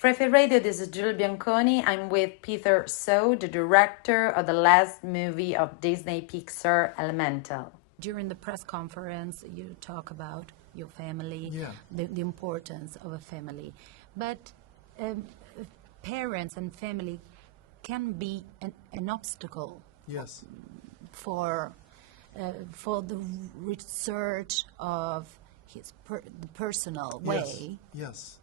Frefe Radio, this is Giulia Bianconi. I'm with Peter Sohn, the director of the last movie of Disney Pixar, Elemental. During the press conference, you talk about your family, the importance of a family. But parents and family can be an obstacle. Yes. For the research of the personal way. Yes.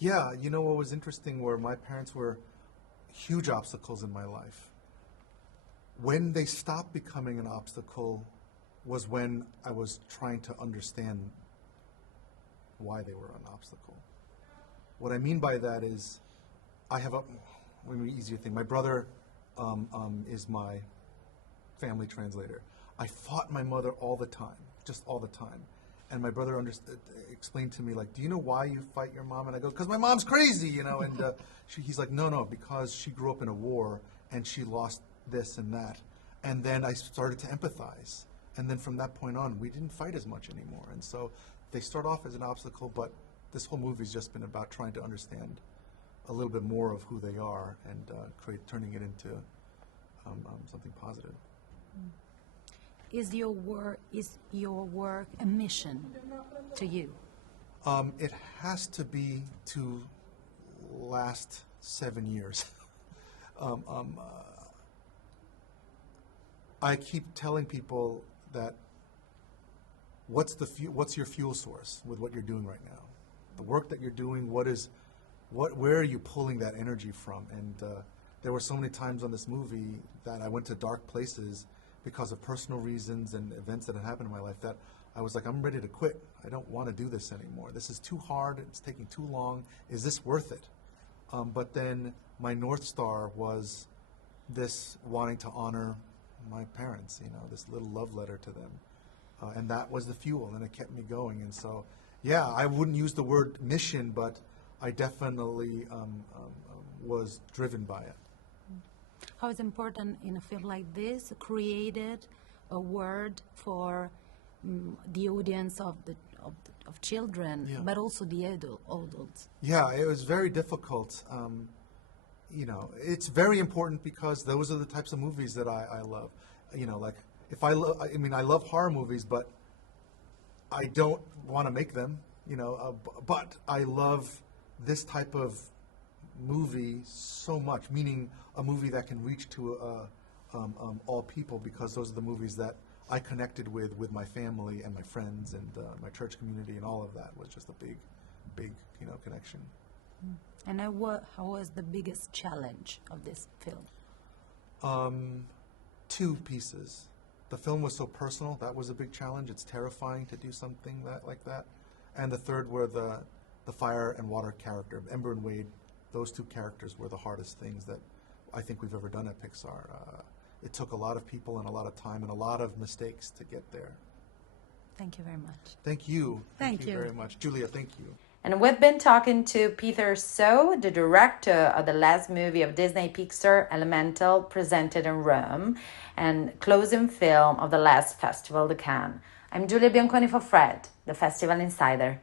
Yeah, you know what was interesting were my parents were huge obstacles in my life. When they stopped becoming an obstacle was when I was trying to understand why they were an obstacle. What I mean by that is I have easier thing. My brother is my family translator. I fought my mother all the time, just all the time. And my brother explained to me, like, do you know why you fight your mom? And I go, because my mom's crazy, you know. And he's like, no, because she grew up in a war and she lost this and that. And then I started to empathize. And then from that point on, we didn't fight as much anymore. And so they start off as an obstacle, but this whole movie's just been about trying to understand a little bit more of who they are and turning it into something positive. Is your work a mission to you? It has to be to last 7 years. I keep telling people that what's your fuel source with what you're doing right now? The work that you're doing, where are you pulling that energy from? And there were so many times on this movie that I went to dark places because of personal reasons and events that had happened in my life that I was like, I'm ready to quit. I don't want to do this anymore. This is too hard. It's taking too long. Is this worth it? But then my North Star was this wanting to honor my parents, this little love letter to them. And that was the fuel, and it kept me going. And so, yeah, I wouldn't use the word mission, but I definitely was driven by it. How is important in a film like this created a word for the audience of children, but also the adults? Yeah, it was very difficult. It's very important because those are the types of movies that I love. Like I love horror movies, but I don't want to make them. But I love this type of movie so much, meaning a movie that can reach to all people, because those are the movies that I connected with my family and my friends and my church community, and all of that was just a big connection. And how was the biggest challenge of this film? 2 pieces. The film was so personal. That was a big challenge. It's terrifying to do something like that. And the third were the fire and water character, Ember and Wade. Those 2 characters were the hardest things that I think we've ever done at Pixar. It took a lot of people and a lot of time and a lot of mistakes to get there. Thank you very much. Thank you. Thank you very much. Giulia, thank you. And we've been talking to Peter Sohn, the director of the last movie of Disney Pixar, Elemental, presented in Rome, and closing film of the last Festival de Cannes. I'm Giulia Bianconi for Fred, the Festival Insider.